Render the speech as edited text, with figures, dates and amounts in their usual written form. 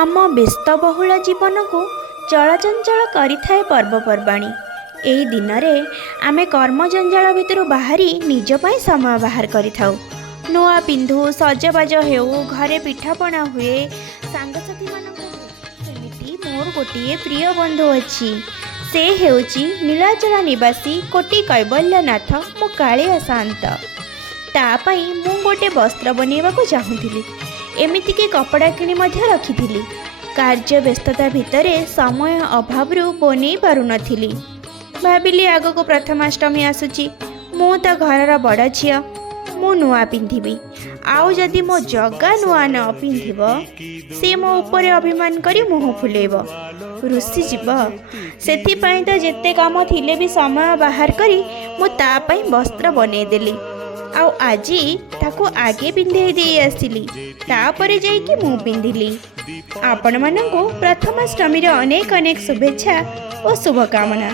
आम व्यस्तबहुल जीवन को चलचंचल करिथाए पर्वपर्वाणी। एही दिन रे आमे कर्म जंजाल भितर बाहरी निज पई समय बाहर करिथाउ। नुआ पिंधु सजबाज हेउ घरे पिठापना हुए सांगसाथी मानक सेमिति मोर गोटिए प्रिय बंधु अछि। से हेउची नीलाचल निवासी कोटि कैबल्यनाथ मो कालिया शांत। तापाई मु गोटे वस्त्र बनेबाकू चाहुथिली। एमिति के कपड़ा किणी मध्य रखिथिली। कार्य व्यस्तता भितरे समय अभावरु बनै पारु नथिली। भाबिली आगको प्रथमाष्टमी आसुची, मु त घरर बड़ झियो, मु नुआ पिंधिबी। आउ जदि मो जगा नुआ न पिंधिब से मो ऊपर अभिमान करी मुह फुलेब, रुसी जीव। सेथिपाई त जेते काम थिले भी समय बाहर करी मु ता पई वस्त्र बनै देली। आउ आजी ताको आगे पिंधे दे आसिली, तापरे जाइकी मु पिंधिली। आपण मानंको प्रथमाष्टमी रे अनेक अनेक शुभेच्छा और शुभकामना।